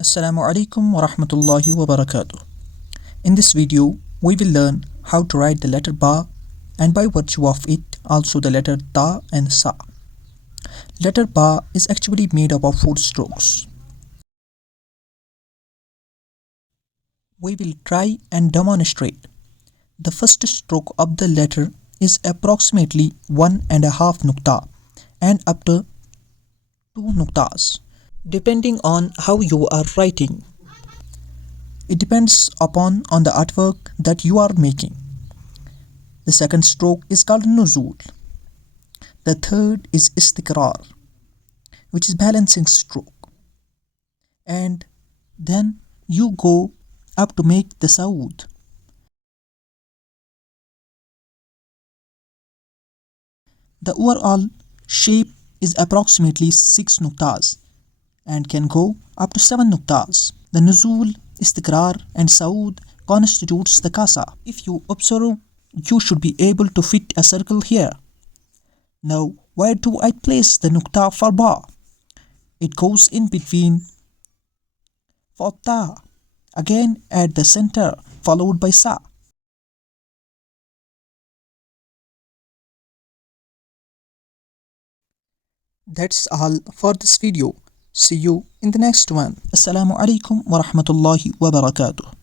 Assalamu alaikum wa rahmatullahi wa barakatuh. In this video, we will learn how to write the letter ba and by virtue of it also the letter taa and tsa. Letter ba is actually made up of 4 strokes. We will try and demonstrate. The first stroke of the letter is approximately 1.5 nukta and up to 2 nuktas, depending on how you are writing. It depends upon on the artwork that you are making. The second stroke is called nuzul. The third is istikrar, which is balancing stroke. And then you go up to make the saud. The overall shape is approximately 6 nuktas and can go up to 7 nuktas. The nuzul, istikrar and saud constitutes the kasa. If you observe, you should be able to fit a circle here. Now, where do I place the nukta for ba? It goes in between for taa, again at the center, followed by sa. That's all for this video. See you in the next one. Assalamu alaikum wa rahmatullahi wa barakatuh.